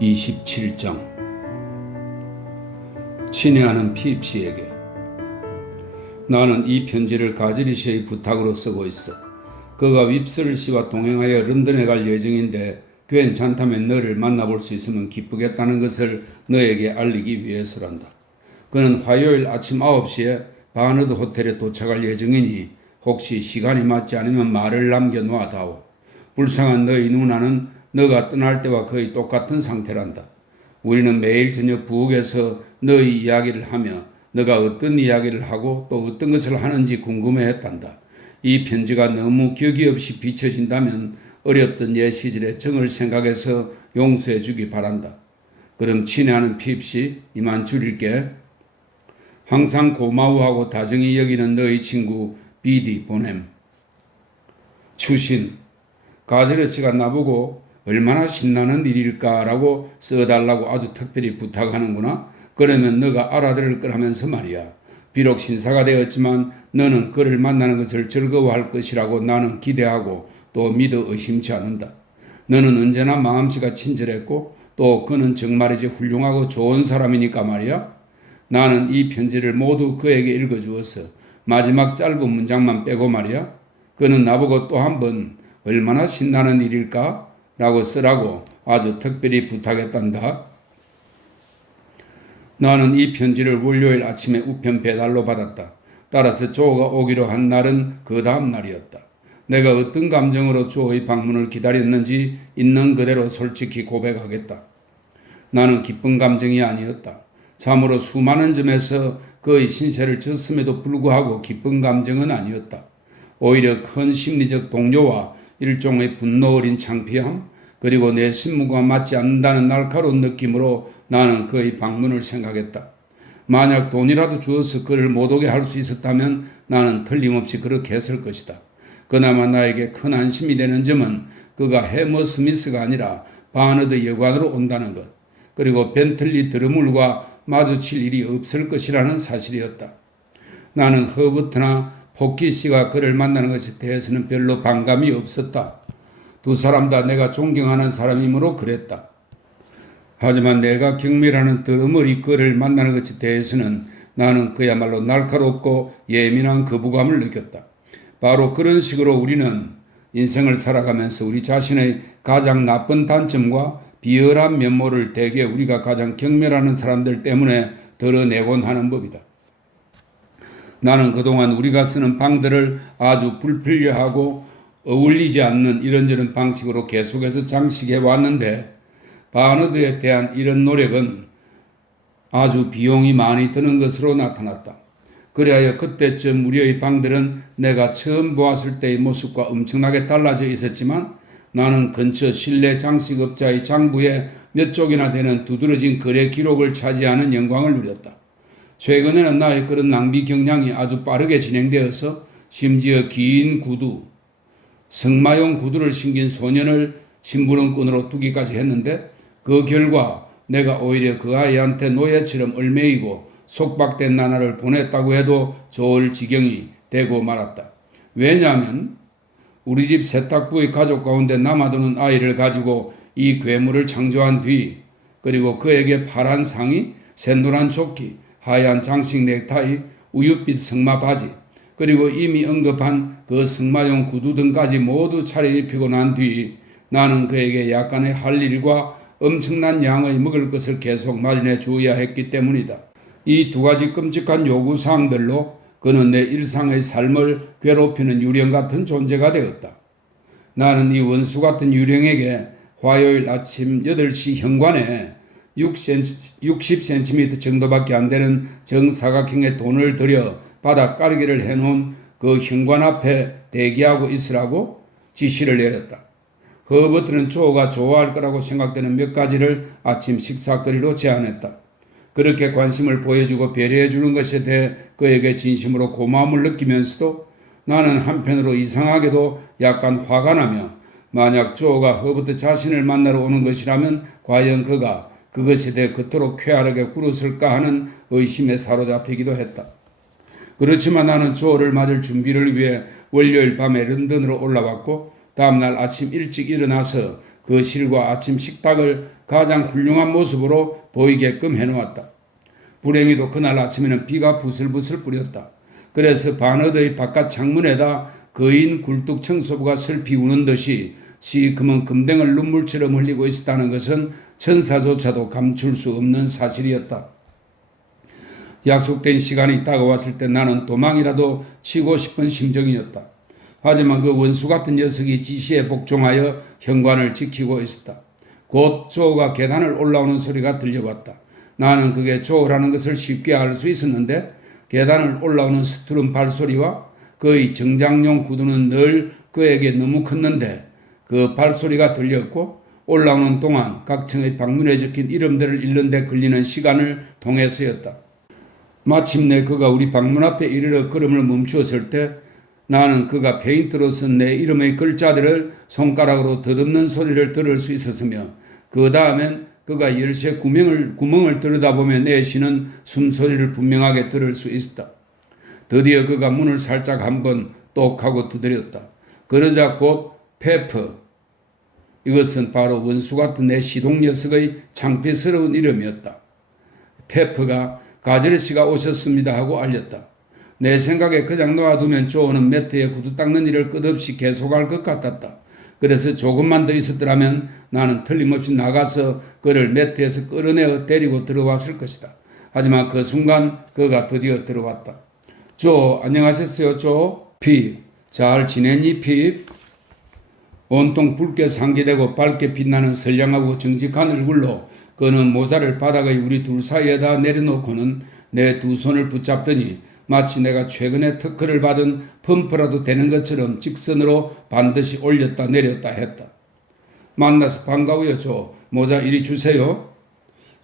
27장 친애하는 피입 씨에게 나는 이 편지를 가지리 씨의 부탁으로 쓰고 있어. 그가 윕스를 씨와 동행하여 런던에 갈 예정인데 괜찮다면 너를 만나볼 수 있으면 기쁘겠다는 것을 너에게 알리기 위해서란다. 그는 화요일 아침 9시에 바너드 호텔에 도착할 예정이니 혹시 시간이 맞지 않으면 말을 남겨놓아다오. 불쌍한 너희 누나는 너가 떠날 때와 거의 똑같은 상태란다. 우리는 매일 저녁 부엌에서 너희 이야기를 하며 너가 어떤 이야기를 하고 또 어떤 것을 하는지 궁금해했단다. 이 편지가 너무 격이 없이 비춰진다면 어렸던 옛 시절의 정을 생각해서 용서해 주기 바란다. 그럼 친애하는 핍씨 이만 줄일게. 항상 고마워하고 다정히 여기는 너희 친구 비디 보냄. 추신. 가젤리 씨가 나보고 얼마나 신나는 일일까라고 써달라고 아주 특별히 부탁하는구나. 그러면 너가 알아들을 거라면서 말이야. 비록 신사가 되었지만 너는 그를 만나는 것을 즐거워할 것이라고 나는 기대하고 또 믿어 의심치 않는다. 너는 언제나 마음씨가 친절했고 또 그는 정말이지 훌륭하고 좋은 사람이니까 말이야. 나는 이 편지를 모두 그에게 읽어주었어. 마지막 짧은 문장만 빼고 말이야. 그는 나보고 또 한 번 얼마나 신나는 일일까? 라고 쓰라고 아주 특별히 부탁했단다. 나는 이 편지를 월요일 아침에 우편 배달로 받았다. 따라서 조가 오기로 한 날은 그 다음 날이었다. 내가 어떤 감정으로 조의 방문을 기다렸는지 있는 그대로 솔직히 고백하겠다. 나는 기쁜 감정이 아니었다. 참으로 수많은 점에서 그의 신세를 졌음에도 불구하고 기쁜 감정은 아니었다. 오히려 큰 심리적 동요와 일종의 분노 어린 창피함, 그리고 내 신문과 맞지 않는다는 날카로운 느낌으로 나는 그의 방문을 생각했다. 만약 돈이라도 주어서 그를 못 오게 할 수 있었다면 나는 틀림없이 그렇게 했을 것이다. 그나마 나에게 큰 안심이 되는 점은 그가 해머 스미스가 아니라 바너드 여관으로 온다는 것, 그리고 벤틀리 드러물과 마주칠 일이 없을 것이라는 사실이었다. 나는 허버트나 포키 씨가 그를 만나는 것에 대해서는 별로 반감이 없었다. 두 사람 다 내가 존경하는 사람이므로 그랬다. 하지만 내가 경멸하는 드러머리 그를 만나는 것에 대해서는 나는 그야말로 날카롭고 예민한 거부감을 느꼈다. 바로 그런 식으로 우리는 인생을 살아가면서 우리 자신의 가장 나쁜 단점과 비열한 면모를 대개 우리가 가장 경멸하는 사람들 때문에 드러내곤 하는 법이다. 나는 그동안 우리가 쓰는 방들을 아주 불필요하고 어울리지 않는 이런저런 방식으로 계속해서 장식해 왔는데 바너드에 대한 이런 노력은 아주 비용이 많이 드는 것으로 나타났다. 그리하여 그때쯤 우리의 방들은 내가 처음 보았을 때의 모습과 엄청나게 달라져 있었지만 나는 근처 실내 장식업자의 장부에 몇 쪽이나 되는 두드러진 거래 기록을 차지하는 영광을 누렸다. 최근에는 나의 그런 낭비 경향이 아주 빠르게 진행되어서 심지어 긴 구두, 승마용 구두를 신긴 소년을 심부름꾼으로 두기까지 했는데 그 결과 내가 오히려 그 아이한테 노예처럼 얼매이고 속박된 나날을 보냈다고 해도 좋을 지경이 되고 말았다. 왜냐하면 우리 집 세탁부의 가족 가운데 남아도는 아이를 가지고 이 괴물을 창조한 뒤 그리고 그에게 파란 상의, 샛노란 조끼, 하얀 장식 넥타이, 우윳빛 승마 바지 그리고 이미 언급한 그 승마용 구두 등까지 모두 차려입히고 난 뒤 나는 그에게 약간의 할 일과 엄청난 양의 먹을 것을 계속 마련해 주어야 했기 때문이다. 이 두 가지 끔찍한 요구사항들로 그는 내 일상의 삶을 괴롭히는 유령 같은 존재가 되었다. 나는 이 원수 같은 유령에게 화요일 아침 8시 현관에 60cm 정도밖에 안 되는 정사각형의 돈을 들여 바닥 깔기를 해놓은 그 현관 앞에 대기하고 있으라고 지시를 내렸다. 허버트는 조가 좋아할 거라고 생각되는 몇 가지를 아침 식사거리로 제안했다. 그렇게 관심을 보여주고 배려해 주는 것에 대해 그에게 진심으로 고마움을 느끼면서도 나는 한편으로 이상하게도 약간 화가 나며 만약 조가 허버트 자신을 만나러 오는 것이라면 과연 그가 그것에 대해 그토록 쾌활하게 굴었을까 하는 의심에 사로잡히기도 했다. 그렇지만 나는 조를 맞을 준비를 위해 월요일 밤에 런던으로 올라왔고 다음날 아침 일찍 일어나서 그 실과 아침 식탁을 가장 훌륭한 모습으로 보이게끔 해놓았다. 불행히도 그날 아침에는 비가 부슬부슬 뿌렸다. 그래서 반어의 바깥 창문에다 거인 굴뚝 청소부가 슬피 우는 듯이 시커먼 금댕을 눈물처럼 흘리고 있었다는 것은 천사조차도 감출 수 없는 사실이었다. 약속된 시간이 다가왔을 때 나는 도망이라도 치고 싶은 심정이었다. 하지만 그 원수 같은 녀석이 지시에 복종하여 현관을 지키고 있었다. 곧 조가 계단을 올라오는 소리가 들려왔다. 나는 그게 조라는 것을 쉽게 알 수 있었는데 계단을 올라오는 스트름 발소리와 그의 정장용 구두는 늘 그에게 너무 컸는데 그 발소리가 들렸고 올라오는 동안 각 층의 방문에 적힌 이름들을 읽는 데 걸리는 시간을 통해서였다. 마침내 그가 우리 방문 앞에 이르러 걸음을 멈추었을 때 나는 그가 페인트로 쓴 내 이름의 글자들을 손가락으로 더듬는 소리를 들을 수 있었으며 그 다음엔 그가 열쇠 구멍을 들여다보며 내쉬는 숨소리를 분명하게 들을 수 있었다. 드디어 그가 문을 살짝 한번 똑 하고 두드렸다. 그러자 곧 페프, 이것은 바로 원수 같은 내 시동 녀석의 창피스러운 이름이었다. 페프가 가젤 씨가 오셨습니다 하고 알렸다. 내 생각에 그냥 놓아두면 조는 매트에 구두 닦는 일을 끝없이 계속할 것 같았다. 그래서 조금만 더 있었더라면 나는 틀림없이 나가서 그를 매트에서 끌어내어 데리고 들어왔을 것이다. 하지만 그 순간 그가 드디어 들어왔다. 조, 안녕하셨어요, 조? 핍, 잘 지냈니, 핍? 온통 붉게 상기되고 밝게 빛나는 선량하고 정직한 얼굴로 그는 모자를 바닥의 우리 둘 사이에다 내려놓고는 내 두 손을 붙잡더니 마치 내가 최근에 특허를 받은 펌프라도 되는 것처럼 직선으로 반드시 올렸다 내렸다 했다. 만나서 반가워요, 조. 모자 이리 주세요.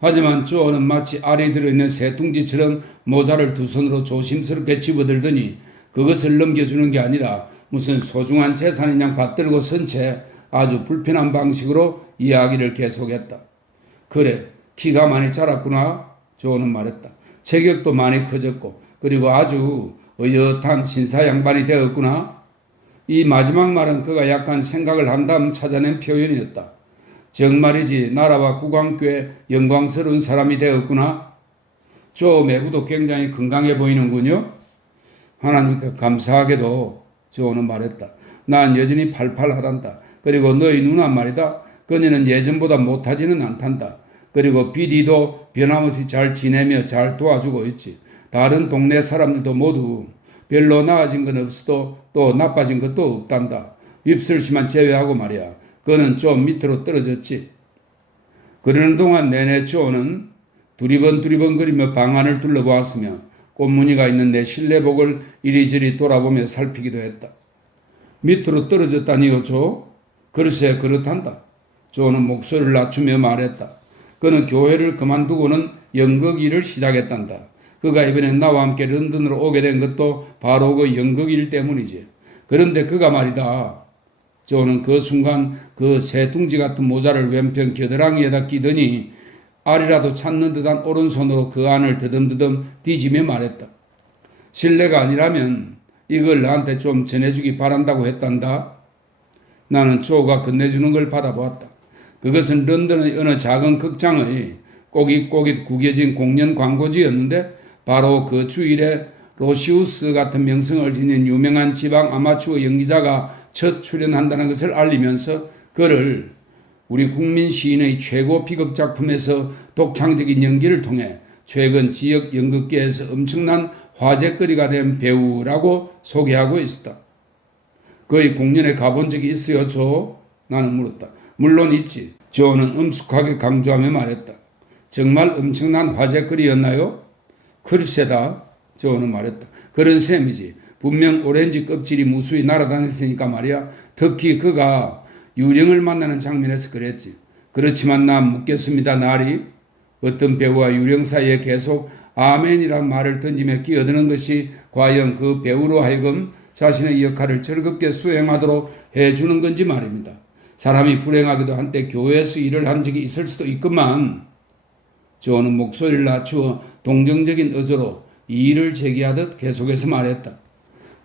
하지만 조는 마치 알이 들어있는 새둥지처럼 모자를 두 손으로 조심스럽게 집어들더니 그것을 넘겨주는 게 아니라 무슨 소중한 재산인 양 받들고 선 채 아주 불편한 방식으로 이야기를 계속했다. 그래, 키가 많이 자랐구나, 조는 말했다. 체격도 많이 커졌고 그리고 아주 의젓한 신사 양반이 되었구나. 이 마지막 말은 그가 약간 생각을 한 다음 찾아낸 표현이었다. 정말이지 나라와 국왕께 영광스러운 사람이 되었구나. 조 매부도 굉장히 건강해 보이는군요. 하나님께 감사하게도 조는 말했다. 난 여전히 팔팔하단다. 그리고 너희 누나 말이다. 그녀는 예전보다 못하지는 않단다. 그리고 비디도 변함없이 잘 지내며 잘 도와주고 있지. 다른 동네 사람들도 모두 별로 나아진 건 없어도 또 나빠진 것도 없단다. 휩쓸씨만 제외하고 말이야. 그는 좀 밑으로 떨어졌지. 그러는 동안 내내 조는 두리번거리며 방 안을 둘러보았으며 꽃무늬가 있는 내 실내복을 이리저리 돌아보며 살피기도 했다. 밑으로 떨어졌다니요, 조? 글쎄 그렇단다. 조는 목소리를 낮추며 말했다. 그는 교회를 그만두고는 연극 일을 시작했단다. 그가 이번에 나와 함께 런던으로 오게 된 것도 바로 그 연극 일 때문이지. 그런데 그가 말이다. 조는 그 순간 그 새둥지 같은 모자를 왼편 겨드랑이에다 끼더니 알이라도 찾는 듯한 오른손으로 그 안을 더듬더듬 뒤지며 말했다. 실례가 아니라면 이걸 나한테 좀 전해주기 바란다고 했단다. 나는 조가 건네주는 걸 받아보았다. 그것은 런던의 어느 작은 극장의 꼬깃꼬깃 구겨진 공연 광고지였는데 바로 그 주일에 로시우스 같은 명성을 지닌 유명한 지방 아마추어 연기자가 첫 출연한다는 것을 알리면서 그를 우리 국민 시인의 최고 비극 작품에서 독창적인 연기를 통해 최근 지역 연극계에서 엄청난 화제거리가 된 배우라고 소개하고 있었다. 그의 공연에 가본 적이 있어요, 조? 나는 물었다. 물론 있지. 조는 엄숙하게 강조하며 말했다. 정말 엄청난 화제거리였나요? 글쎄다. 조는 말했다. 그런 셈이지. 분명 오렌지 껍질이 무수히 날아다녔으니까 말이야. 특히 그가 유령을 만나는 장면에서 그랬지. 그렇지만 난 묻겠습니다. 나리. 어떤 배우와 유령 사이에 계속 아멘이란 말을 던지며 끼어드는 것이 과연 그 배우로 하여금 자신의 역할을 즐겁게 수행하도록 해주는 건지 말입니다. 사람이 불행하기도 한때 교회에서 일을 한 적이 있을 수도 있건만 조는 목소리를 낮추어 동정적인 어조로 이의를 제기하듯 계속해서 말했다.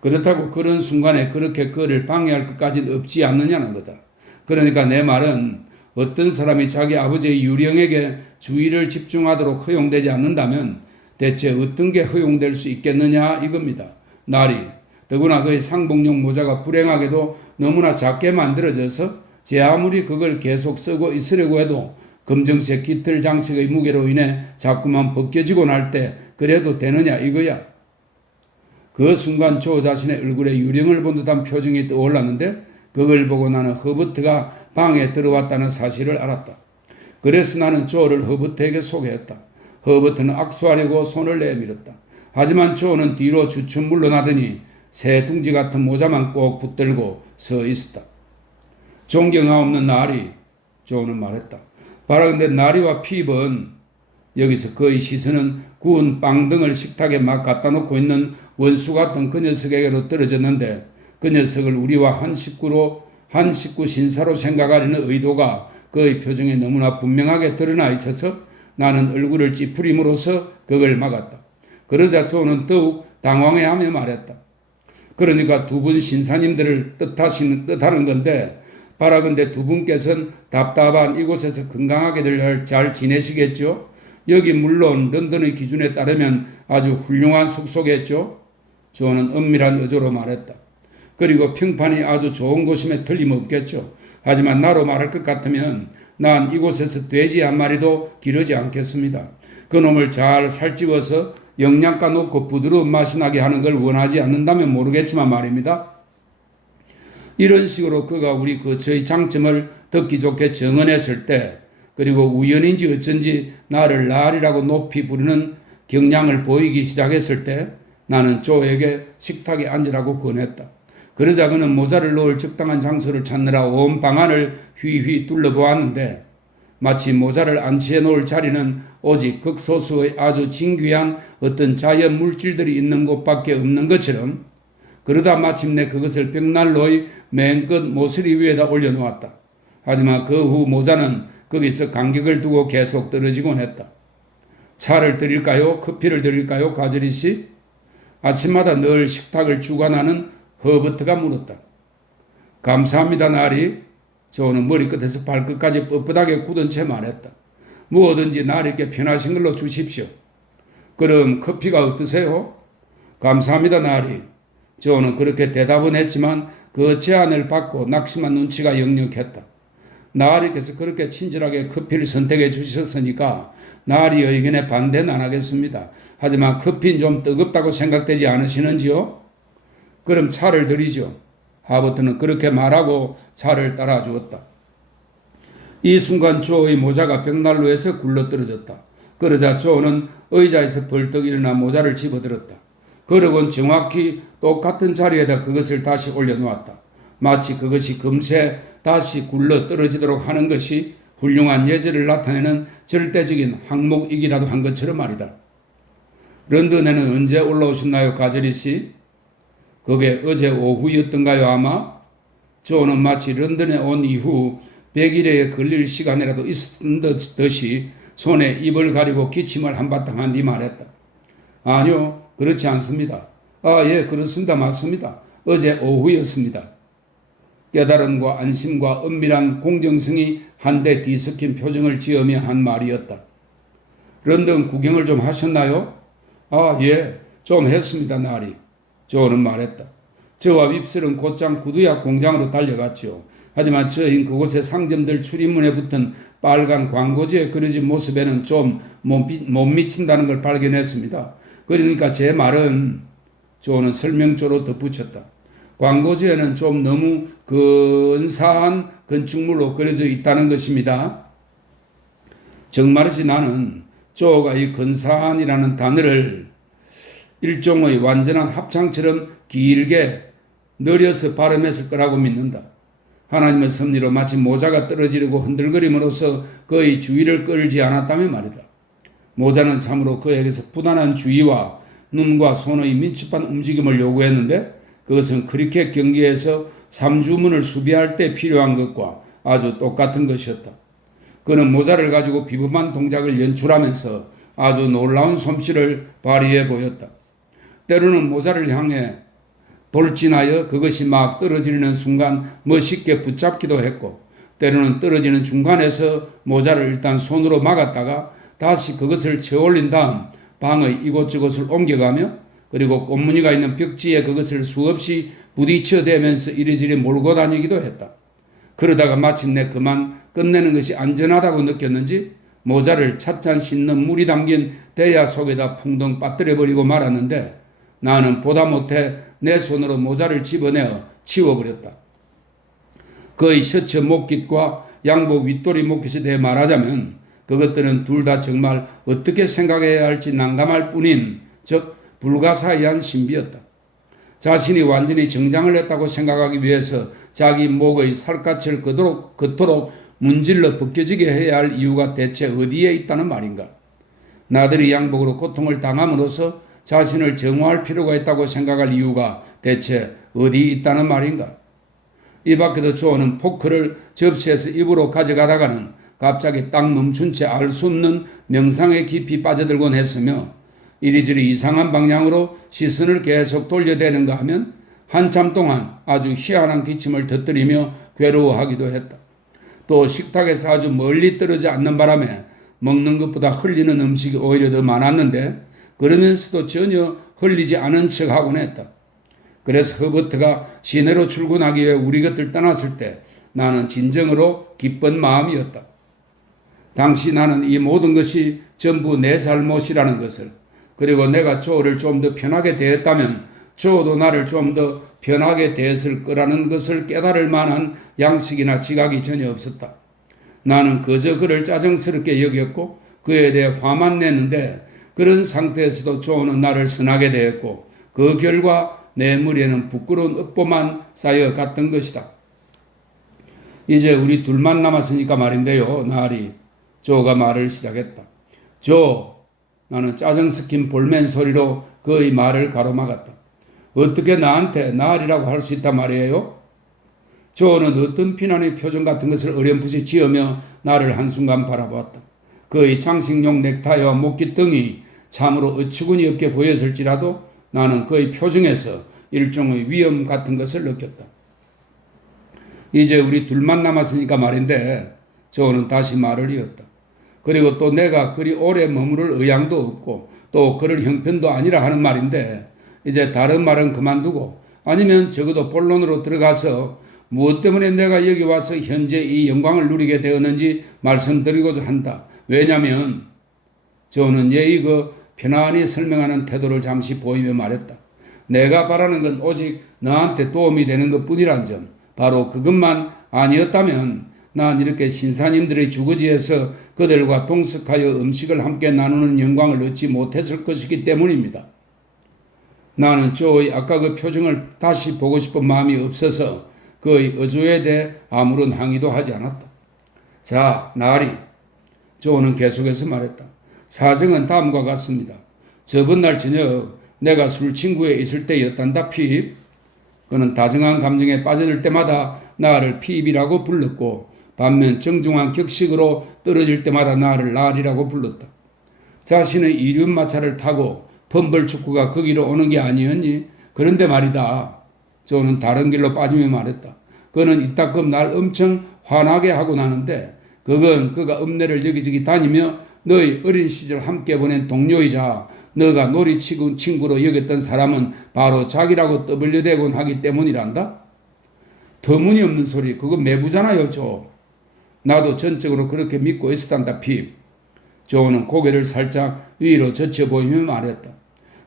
그렇다고 그런 순간에 그렇게 그를 방해할 것까지는 없지 않느냐는 거다. 그러니까 내 말은 어떤 사람이 자기 아버지의 유령에게 주의를 집중하도록 허용되지 않는다면 대체 어떤 게 허용될 수 있겠느냐 이겁니다. 나리, 더구나 그의 상봉용 모자가 불행하게도 너무나 작게 만들어져서 제 아무리 그걸 계속 쓰고 있으려고 해도 검정색 깃털 장식의 무게로 인해 자꾸만 벗겨지고 날 때 그래도 되느냐 이거야. 그 순간 조 자신의 얼굴에 유령을 본 듯한 표정이 떠올랐는데 그걸 보고 나는 허버트가 방에 들어왔다는 사실을 알았다. 그래서 나는 조를 허버트에게 소개했다. 허버트는 악수하려고 손을 내밀었다. 하지만 조는 뒤로 주춤 물러나더니 새 둥지 같은 모자만 꼭 붙들고 서 있었다. 존경하옵는 나리, 조는 말했다. 바라건대 나리와 핍은 여기서 그의 시선은 구운 빵 등을 식탁에 막 갖다 놓고 있는 원수 같은 그 녀석에게로 떨어졌는데 그 녀석을 우리와 한 식구 신사로 생각하려는 의도가 그의 표정에 너무나 분명하게 드러나 있어서 나는 얼굴을 찌푸림으로써 그걸 막았다. 그러자 조는 더욱 당황해하며 말했다. 그러니까 두 분 신사님들을 뜻하는 건데 바라건대 두 분께서는 답답한 이곳에서 건강하게들 잘 지내시겠죠? 여기 물론 런던의 기준에 따르면 아주 훌륭한 숙소겠죠? 조는 은밀한 의조로 말했다. 그리고 평판이 아주 좋은 곳임에 틀림없겠죠. 하지만 나로 말할 것 같으면 난 이곳에서 돼지 한 마리도 기르지 않겠습니다. 그놈을 잘 살찌워서 영양가 높고 부드러운 맛이 나게 하는 걸 원하지 않는다면 모르겠지만 말입니다. 이런 식으로 그가 우리 거처의 장점을 듣기 좋게 정언했을 때 그리고 우연인지 어쩐지 나를 나리라고 높이 부르는 경향을 보이기 시작했을 때 나는 조에게 식탁에 앉으라고 권했다. 그러자 그는 모자를 놓을 적당한 장소를 찾느라 온 방안을 휘휘 둘러보았는데 마치 모자를 안치해 놓을 자리는 오직 극소수의 아주 진귀한 어떤 자연 물질들이 있는 곳밖에 없는 것처럼 그러다 마침내 그것을 벽난로의 맨 끝 모서리 위에다 올려놓았다. 하지만 그 후 모자는 거기서 간격을 두고 계속 떨어지곤 했다. 차를 드릴까요? 커피를 드릴까요? 가저리 씨? 아침마다 늘 식탁을 주관하는 허버트가 물었다. 감사합니다, 나리. 조는 머리끝에서 발끝까지 뻣뻣하게 굳은 채 말했다. 무엇든지 나리께 편하신 걸로 주십시오. 그럼 커피가 어떠세요? 감사합니다, 나리. 조는 그렇게 대답은 했지만 그 제안을 받고 낙심한 눈치가 역력했다. 나리께서 그렇게 친절하게 커피를 선택해 주셨으니까 나리 의견에 반대는 안 하겠습니다. 하지만 커피는 좀 뜨겁다고 생각되지 않으시는지요? 그럼 차를 드리죠. 하버트는 그렇게 말하고 차를 따라 주었다. 이 순간 조의 모자가 벽난로에서 굴러떨어졌다. 그러자 조는 의자에서 벌떡 일어나 모자를 집어들었다. 그러곤 정확히 똑같은 자리에다 그것을 다시 올려놓았다. 마치 그것이 금세 다시 굴러떨어지도록 하는 것이 훌륭한 예절을 나타내는 절대적인 항목이기라도 한 것처럼 말이다. 런던에는 언제 올라오셨나요, 가저리 씨? 그게 어제 오후였던가요, 아마? 조는 마치 런던에 온 이후 100일에 걸릴 시간이라도 있었던 듯이 손에 입을 가리고 기침을 한바탕 한 뒤 말했다. 아니요, 그렇지 않습니다. 예, 그렇습니다. 맞습니다. 어제 오후였습니다. 깨달음과 안심과 은밀한 공정성이 한데 뒤섞인 표정을 지으며 한 말이었다. 런던 구경을 좀 하셨나요? 예, 좀 했습니다, 나리. 조는 말했다. 저와 윕슬은 곧장 구두약 공장으로 달려갔지요. 하지만 저희는 그곳의 상점들 출입문에 붙은 빨간 광고지에 그려진 모습에는 좀 못 미친다는 걸 발견했습니다. 그러니까 제 말은 조는 설명조로 덧붙였다. 광고지에는 좀 너무 근사한 건축물로 그려져 있다는 것입니다. 정말이지 나는 조가 이 근사한이라는 단어를 일종의 완전한 합창처럼 길게 느려서 발음했을 거라고 믿는다. 하나님의 섭리로 마치 모자가 떨어지려고 흔들거림으로써 그의 주의를 끌지 않았다면 말이다. 모자는 참으로 그에게서 부단한 주의와 눈과 손의 민첩한 움직임을 요구했는데 그것은 크리켓 경기에서 삼주문을 수비할 때 필요한 것과 아주 똑같은 것이었다. 그는 모자를 가지고 비범한 동작을 연출하면서 아주 놀라운 솜씨를 발휘해 보였다. 때로는 모자를 향해 돌진하여 그것이 막 떨어지는 순간 멋있게 붙잡기도 했고 때로는 떨어지는 중간에서 모자를 일단 손으로 막았다가 다시 그것을 채올린 다음 방의 이곳저곳을 옮겨가며 그리고 꽃무늬가 있는 벽지에 그것을 수없이 부딪혀대면서 이리저리 몰고 다니기도 했다. 그러다가 마침내 그만 끝내는 것이 안전하다고 느꼈는지 모자를 찻잔 씻는 물이 담긴 대야 속에다 풍덩 빠뜨려버리고 말았는데 나는 보다 못해 내 손으로 모자를 집어내어 치워버렸다. 그의 셔츠 목깃과 양복 윗도리 목깃에 대해 말하자면 그것들은 둘 다 정말 어떻게 생각해야 할지 난감할 뿐인 즉 불가사의한 신비였다. 자신이 완전히 정장을 했다고 생각하기 위해서 자기 목의 살갗을 그토록 문질러 벗겨지게 해야 할 이유가 대체 어디에 있다는 말인가? 나들이 양복으로 고통을 당함으로써 자신을 정화할 필요가 있다고 생각할 이유가 대체 어디 있다는 말인가? 이 밖에도 조어는 포크를 접시에서 입으로 가져가다가는 갑자기 딱 멈춘 채 알 수 없는 명상에 깊이 빠져들곤 했으며 이리저리 이상한 방향으로 시선을 계속 돌려대는가 하면 한참 동안 아주 희한한 기침을 터뜨리며 괴로워하기도 했다. 또 식탁에서 아주 멀리 떨어져 앉는 바람에 먹는 것보다 흘리는 음식이 오히려 더 많았는데 그러면서도 전혀 흘리지 않은 척하곤 했다. 그래서 허버트가 시내로 출근하기 위해 우리 곁을 떠났을 때 나는 진정으로 기쁜 마음이었다. 당시 나는 이 모든 것이 전부 내 잘못이라는 것을 그리고 내가 조어를 좀 더 편하게 대했다면 조어도 나를 좀 더 편하게 대했을 거라는 것을 깨달을 만한 양식이나 지각이 전혀 없었다. 나는 그저 그를 짜증스럽게 여겼고 그에 대해 화만 냈는데 그런 상태에서도 조어는 나를 선하게 대했고 그 결과 내 머리에는 부끄러운 업보만 쌓여갔던 것이다. 이제 우리 둘만 남았으니까 말인데요. 나리 조가 말을 시작했다. 조, 나는 짜증 섞인 볼멘 소리로 그의 말을 가로막았다. 어떻게 나한테 나리라고 할 수 있단 말이에요? 조는 어떤 비난의 표정 같은 것을 어렴풋이 지으며 나를 한순간 바라보았다. 그의 장식용 넥타이와 목깃등이 참으로 어처구니 없게 보였을지라도 나는 그의 표정에서 일종의 위험 같은 것을 느꼈다. 이제 우리 둘만 남았으니까 말인데 조는 다시 말을 이었다. 그리고 또 내가 그리 오래 머무를 의향도 없고 또 그럴 형편도 아니라 하는 말인데 이제 다른 말은 그만두고 아니면 적어도 본론으로 들어가서 무엇 때문에 내가 여기 와서 현재 이 영광을 누리게 되었는지 말씀드리고자 한다. 왜냐하면 저는 예의 편안히 설명하는 태도를 잠시 보이며 말했다. 내가 바라는 건 오직 너한테 도움이 되는 것뿐이란 점. 바로 그것만 아니었다면 난 이렇게 신사님들의 주거지에서 그들과 동석하여 음식을 함께 나누는 영광을 얻지 못했을 것이기 때문입니다. 나는 조의 아까 그 표정을 다시 보고 싶은 마음이 없어서 그의 어조에 대해 아무런 항의도 하지 않았다. 자, 나리. 조는 계속해서 말했다. 사정은 다음과 같습니다. 저번 날 저녁 내가 술 친구에 있을 때였단다, 핍. 그는 다정한 감정에 빠져들 때마다 나를 핍이라고 불렀고 반면 정중한 격식으로 떨어질 때마다 나를 나리라고 불렀다. 자신의 이륜마차를 타고 펌벌축구가 거기로 오는 게 아니었니? 그런데 말이다. 저는 다른 길로 빠지며 말했다. 그는 이따금 날 엄청 화나게 하고 나는데 그건 그가 읍내를 여기저기 다니며 너의 어린 시절 함께 보낸 동료이자 너가 놀이치고 친구로 여겼던 사람은 바로 자기라고 떠벌려대곤 하기 때문이란다? 터무니없는 소리, 그거 매부잖아요, 조. 나도 전적으로 그렇게 믿고 있었단다, 핍. 조는 고개를 살짝 위로 젖혀 보이며 말했다.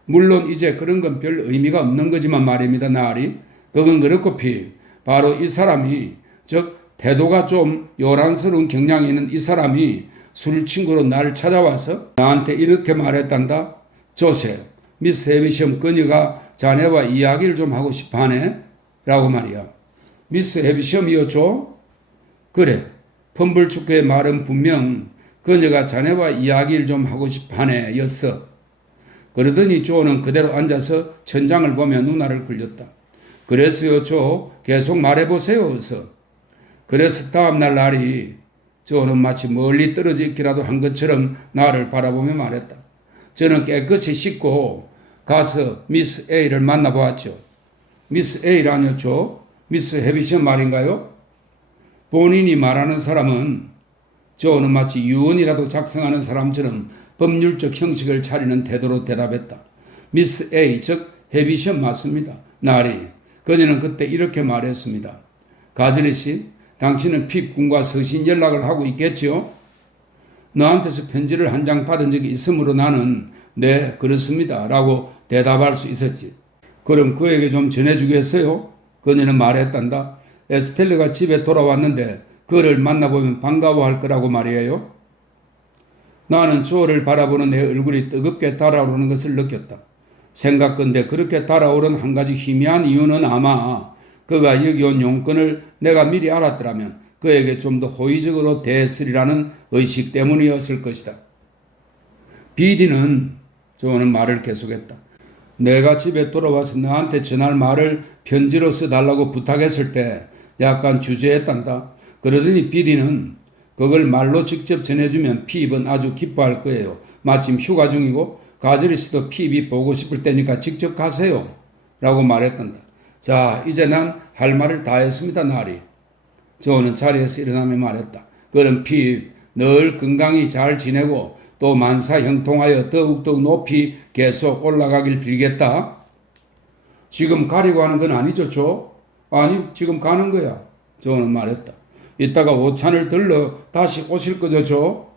물론 이제 그런 건 별 의미가 없는 거지만 말입니다, 나리. 그건 그렇고, 핍. 바로 이 사람이, 즉 태도가 좀 요란스러운 경향이 있는 이 사람이 술 친구로 나를 찾아와서 나한테 이렇게 말했단다. 조셉, 미스 해비시엄 그녀가 자네와 이야기를 좀 하고 싶어하네? 라고 말이야. 미스 해비시엄이요, 조? 그래. 펌블축구의 말은 분명 그녀가 자네와 이야기를 좀 하고 싶어하네 였어. 그러더니 조는 그대로 앉아서 천장을 보며 누나를 굴렸다. 그랬어요, 조. 계속 말해보세요, 어서. 그래서 다음날 날이 조는 마치 멀리 떨어져 있기라도 한 것처럼 나를 바라보며 말했다. 저는 깨끗이 씻고 가서 미스 A를 만나보았죠. 미스 A라뇨, 조? 미스 해비션 말인가요? 본인이 말하는 사람은 조는 마치 유언이라도 작성하는 사람처럼 법률적 형식을 차리는 태도로 대답했다. 미스 A, 즉 해비션 맞습니다. 나리. 그녀는 그때 이렇게 말했습니다. 가즈리 씨, 당신은 핍 군과 서신 연락을 하고 있겠죠? 너한테서 편지를 한 장 받은 적이 있으므로 나는 네, 그렇습니다. 라고 대답할 수 있었지. 그럼 그에게 좀 전해주겠어요? 그녀는 말했단다. 에스텔레가 집에 돌아왔는데 그를 만나보면 반가워할 거라고 말이에요. 나는 조를 바라보는 내 얼굴이 뜨겁게 달아오르는 것을 느꼈다. 생각건대 그렇게 달아오른 한 가지 희미한 이유는 아마 그가 여기 온 용건을 내가 미리 알았더라면 그에게 좀 더 호의적으로 대했으리라는 의식 때문이었을 것이다. 비디는 조는 말을 계속했다. 내가 집에 돌아와서 너한테 전할 말을 편지로 써달라고 부탁했을 때 약간 주저했단다. 그러더니 비디는 그걸 말로 직접 전해주면 피입은 아주 기뻐할 거예요. 마침 휴가 중이고 가즈리 씨도 피입이 보고 싶을 때니까 직접 가세요. 라고 말했단다. 자, 이제 난 할 말을 다 했습니다, 나리. 조는 자리에서 일어나며 말했다. 그럼 피입 늘 건강히 잘 지내고 또 만사 형통하여 더욱더욱 높이 계속 올라가길 빌겠다. 지금 가려고 하는 건 아니죠, 조? 아니, 지금 가는 거야. 조는 말했다. 이따가 오찬을 들러 다시 오실 거죠, 조?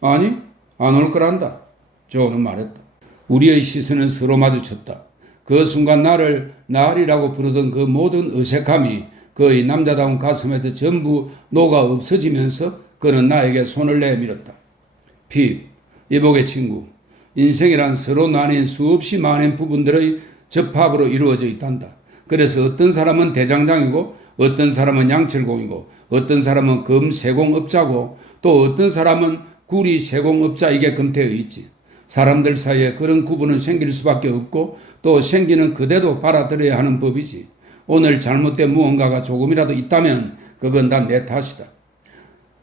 아니, 안 올 거란다. 조는 말했다. 우리의 시선은 서로 마주쳤다. 그 순간 나를 나리라고 부르던 그 모든 어색함이 그의 남자다운 가슴에서 전부 녹아 없어지면서 그는 나에게 손을 내밀었다. 핍, 이복의 친구, 인생이란 서로 나뉜 수없이 많은 부분들의 접합으로 이루어져 있단다. 그래서 어떤 사람은 대장장이고 어떤 사람은 양철공이고 어떤 사람은 금세공업자고 또 어떤 사람은 구리세공업자이게끔 되어 있지. 사람들 사이에 그런 구분은 생길 수밖에 없고 또 생기는 그대도 받아들여야 하는 법이지. 오늘 잘못된 무언가가 조금이라도 있다면 그건 다 내 탓이다.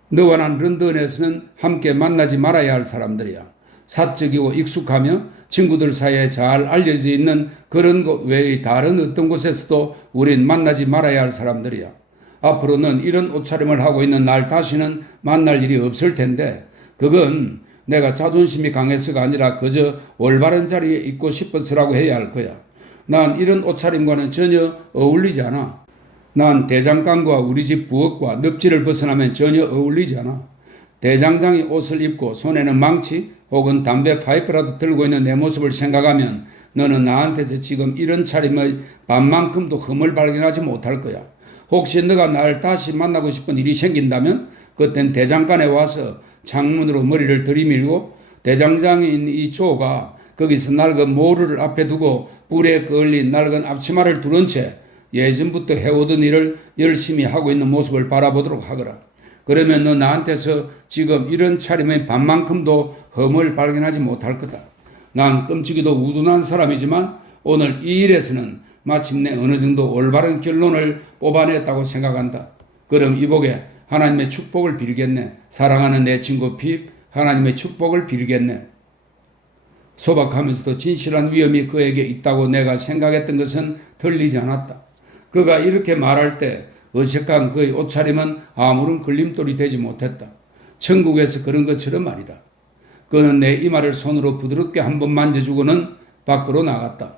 너와 난 런던에서는 함께 만나지 말아야 할 사람들이야. 사적이고 익숙하며 친구들 사이에 잘 알려져 있는 그런 곳 외의 다른 어떤 곳에서도 우린 만나지 말아야 할 사람들이야. 앞으로는 이런 옷차림을 하고 있는 날 다시는 만날 일이 없을 텐데 그건 내가 자존심이 강해서가 아니라 그저 올바른 자리에 있고 싶어서라고 해야 할 거야. 난 이런 옷차림과는 전혀 어울리지 않아. 난 대장간과 우리 집 부엌과 늪지를 벗어나면 전혀 어울리지 않아. 대장장이 옷을 입고 손에는 망치 혹은 담배 파이프라도 들고 있는 내 모습을 생각하면 너는 나한테서 지금 이런 차림의 반만큼도 흠을 발견하지 못할 거야. 혹시 너가 날 다시 만나고 싶은 일이 생긴다면 그땐 대장간에 와서 창문으로 머리를 들이밀고 대장장인 이 조가 거기서 낡은 모루를 앞에 두고 불에 걸린 낡은 앞치마를 두른 채 예전부터 해오던 일을 열심히 하고 있는 모습을 바라보도록 하거라. 그러면 너 나한테서 지금 이런 차림의 반만큼도 흠을 발견하지 못할 거다. 난 끔찍이도 우둔한 사람이지만 오늘 이 일에서는 마침내 어느 정도 올바른 결론을 뽑아냈다고 생각한다. 그럼 이복에 하나님의 축복을 빌겠네. 사랑하는 내 친구 핍, 하나님의 축복을 빌겠네. 소박하면서도 진실한 위험이 그에게 있다고 내가 생각했던 것은 틀리지 않았다. 그가 이렇게 말할 때 어색한 그의 옷차림은 아무런 걸림돌이 되지 못했다. 천국에서 그런 것처럼 말이다. 그는 내 이마를 손으로 부드럽게 한번 만져주고는 밖으로 나갔다.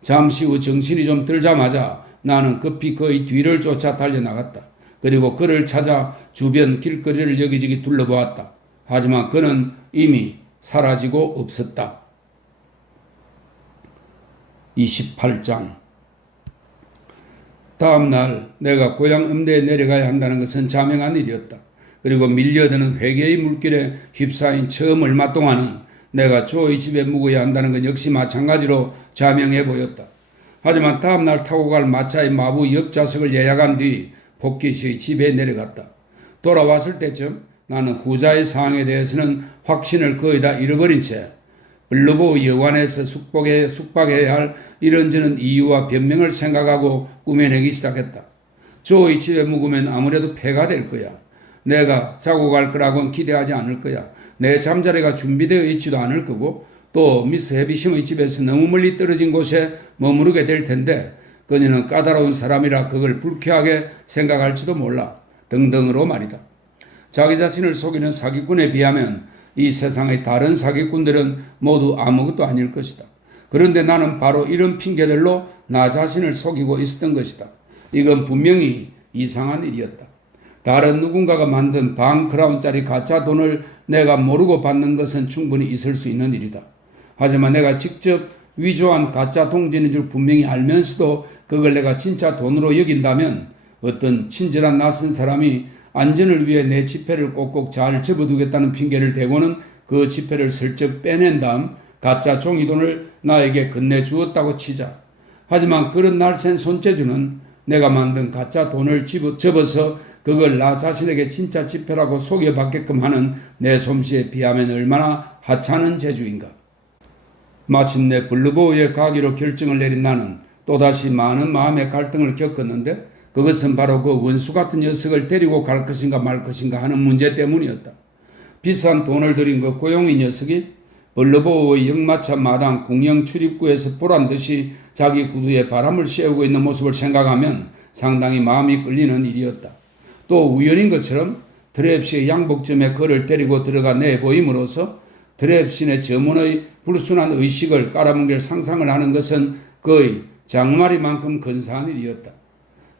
잠시 후 정신이 좀 들자마자 나는 급히 그의 뒤를 쫓아 달려나갔다. 그리고 그를 찾아 주변 길거리를 여기저기 둘러보았다. 하지만 그는 이미 사라지고 없었다. 28장. 다음 날 내가 고향 음대에 내려가야 한다는 것은 자명한 일이었다. 그리고 밀려드는 회개의 물길에 휩싸인 처음 얼마 동안은 내가 조의 집에 묵어야 한다는 것 역시 마찬가지로 자명해 보였다. 하지만 다음 날 타고 갈 마차의 마부 옆좌석을 예약한 뒤 복귀시 집에 내려갔다. 돌아왔을 때쯤 나는 후자의 상황에 대해서는 확신을 거의 다 잃어버린 채 블루보 여관에서 숙박해야 할 이런저런 이유와 변명을 생각하고 꾸며내기 시작했다. 조의 집에 묵으면 아무래도 폐가 될 거야. 내가 자고 갈 거라고는 기대하지 않을 거야. 내 잠자리가 준비되어 있지도 않을 거고 또 미스 해비심의 집에서 너무 멀리 떨어진 곳에 머무르게 될 텐데 그녀는 까다로운 사람이라 그걸 불쾌하게 생각할지도 몰라. 등등으로 말이다. 자기 자신을 속이는 사기꾼에 비하면 이 세상의 다른 사기꾼들은 모두 아무것도 아닐 것이다. 그런데 나는 바로 이런 핑계들로 나 자신을 속이고 있었던 것이다. 이건 분명히 이상한 일이었다. 다른 누군가가 만든 반 크라운짜리 가짜 돈을 내가 모르고 받는 것은 충분히 있을 수 있는 일이다. 하지만 내가 직접 위조한 가짜 동전인 줄 분명히 알면서도 그걸 내가 진짜 돈으로 여긴다면 어떤 친절한 낯선 사람이 안전을 위해 내 지폐를 꼭꼭 잘 접어두겠다는 핑계를 대고는 그 지폐를 슬쩍 빼낸 다음 가짜 종이돈을 나에게 건네주었다고 치자. 하지만 그런 날쌘 손재주는 내가 만든 가짜 돈을 접어서 그걸 나 자신에게 진짜 지폐라고 속여받게끔 하는 내 솜씨에 비하면 얼마나 하찮은 재주인가. 마침내 블루보우에 가기로 결정을 내린 나는 또다시 많은 마음의 갈등을 겪었는데 그것은 바로 그 원수 같은 녀석을 데리고 갈 것인가 말 것인가 하는 문제 때문이었다. 비싼 돈을 들인 그 고용의 녀석이 블루보우의 역마차 마당 궁영 출입구에서 보란듯이 자기 구두에 바람을 씌우고 있는 모습을 생각하면 상당히 마음이 끌리는 일이었다. 또 우연인 것처럼 드랩시의 양복점에 그를 데리고 들어가 내보임으로써 드랩신의 저문의 불순한 의식을 깔아뭉갤 상상을 하는 것은 거의 장마리만큼 근사한 일이었다.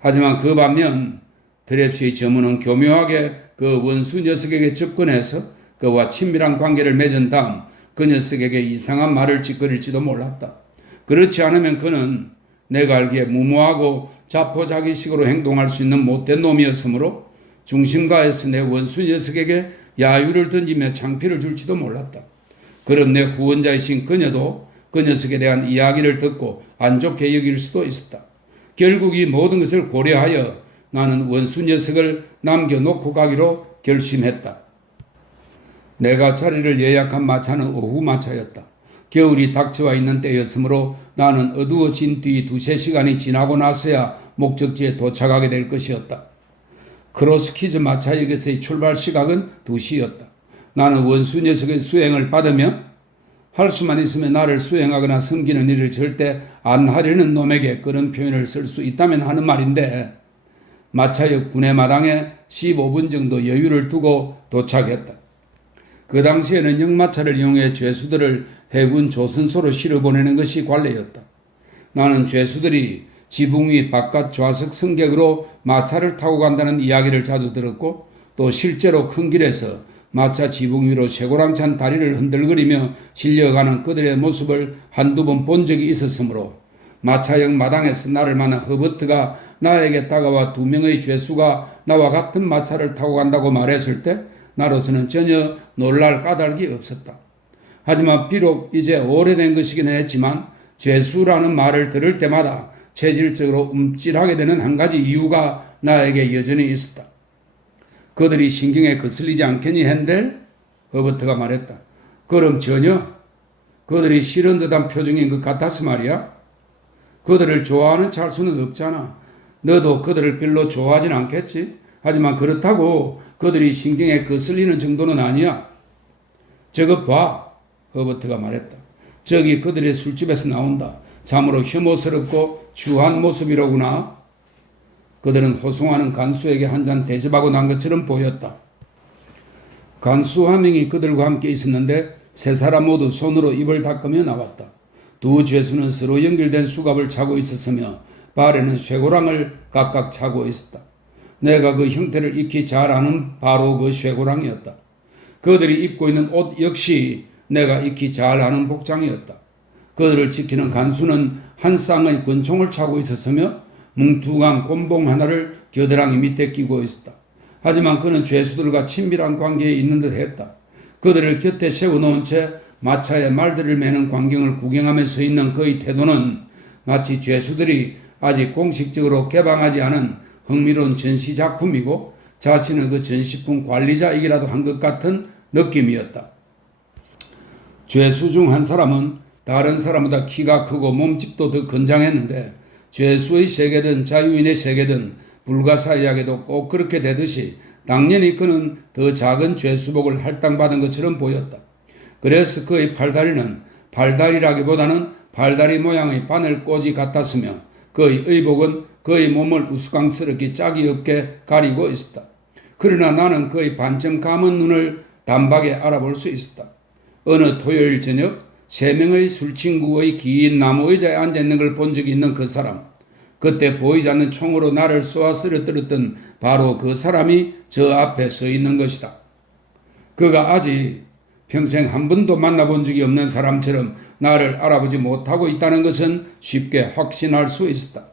하지만 그 반면 드랩시의 저문은 교묘하게 그 원수 녀석에게 접근해서 그와 친밀한 관계를 맺은 다음 그 녀석에게 이상한 말을 짓거릴지도 몰랐다. 그렇지 않으면 그는 내가 알기에 무모하고 자포자기식으로 행동할 수 있는 못된 놈이었으므로 중심가에서 내 원수 녀석에게 야유를 던지며 창피를 줄지도 몰랐다. 그럼 내 후원자이신 그녀도 그 녀석에 대한 이야기를 듣고 안 좋게 여길 수도 있었다. 결국 이 모든 것을 고려하여 나는 원수 녀석을 남겨놓고 가기로 결심했다. 내가 자리를 예약한 마차는 오후 마차였다. 겨울이 닥쳐와 있는 때였으므로 나는 어두워진 뒤 2-3시간이 지나고 나서야 목적지에 도착하게 될 것이었다. 크로스키즈 마차역에서의 출발 시각은 2시였다. 나는 원수 녀석의 수행을 받으며 할 수만 있으면 나를 수행하거나 섬기는 일을 절대 안 하려는 놈에게 그런 표현을 쓸 수 있다면 하는 말인데 마차역 구내마당에 15분 정도 여유를 두고 도착했다. 그 당시에는 역마차를 이용해 죄수들을 해군 조선소로 실어보내는 것이 관례였다. 나는 죄수들이 지붕 위 바깥 좌석 승객으로 마차를 타고 간다는 이야기를 자주 들었고 또 실제로 큰 길에서 마차 지붕 위로 쇠고랑찬 다리를 흔들거리며 실려가는 그들의 모습을 한두 번 본 적이 있었으므로 마차역 마당에서 나를 만난 허버트가 나에게 다가와 2명의 죄수가 나와 같은 마차를 타고 간다고 말했을 때 나로서는 전혀 놀랄 까닭이 없었다. 하지만 비록 이제 오래된 것이기는 했지만 죄수라는 말을 들을 때마다 체질적으로 움찔하게 되는 한 가지 이유가 나에게 여전히 있었다. 그들이 신경에 거슬리지 않겠니 핸델? 허버트가 말했다. 그럼 전혀 그들이 싫은 듯한 표정인 것 같아서 말이야. 그들을 좋아하는 찰수는 없잖아. 너도 그들을 별로 좋아하진 않겠지? 하지만 그렇다고 그들이 신경에 거슬리는 정도는 아니야. 저것 봐. 허버트가 말했다. 저기 그들의 술집에서 나온다. 참으로 혐오스럽고 추한 모습이로구나. 그들은 호송하는 간수에게 한 잔 대접하고 난 것처럼 보였다. 간수 한 명이 그들과 함께 있었는데 세 사람 모두 손으로 입을 닦으며 나왔다. 두 죄수는 서로 연결된 수갑을 차고 있었으며 발에는 쇠고랑을 각각 차고 있었다. 내가 그 형태를 익히 잘 아는 바로 그 쇠고랑이었다. 그들이 입고 있는 옷 역시 내가 익히 잘 아는 복장이었다. 그들을 지키는 간수는 한 쌍의 권총을 차고 있었으며 뭉퉁한 곤봉 하나를 겨드랑이 밑에 끼고 있었다. 하지만 그는 죄수들과 친밀한 관계에 있는 듯 했다. 그들을 곁에 세워놓은 채 마차에 말들을 매는 광경을 구경하며 서 있는 그의 태도는 마치 죄수들이 아직 공식적으로 개방하지 않은 흥미로운 전시작품이고 자신은 그 전시품 관리자이기라도 한 것 같은 느낌이었다. 죄수 중 한 사람은 다른 사람보다 키가 크고 몸집도 더 건장했는데 죄수의 세계든 자유인의 세계든 불가사의하게도 꼭 그렇게 되듯이 당연히 그는 더 작은 죄수복을 할당받은 것처럼 보였다. 그래서 그의 팔다리는 팔다리라기보다는 팔다리 모양의 바늘꽂이 같았으며 그의 의복은 그의 몸을 우스꽝스럽게 짝이 없게 가리고 있었다. 그러나 나는 그의 반쯤 감은 눈을 단박에 알아볼 수 있었다. 어느 토요일 저녁 3명의 술친구의 긴 나무 의자에 앉아있는 걸 본 적이 있는 그 사람. 그때 보이지 않는 총으로 나를 쏘아 쓰러뜨렸던 바로 그 사람이 저 앞에 서 있는 것이다. 그가 아직 평생 한 번도 만나본 적이 없는 사람처럼 나를 알아보지 못하고 있다는 것은 쉽게 확신할 수 있었다.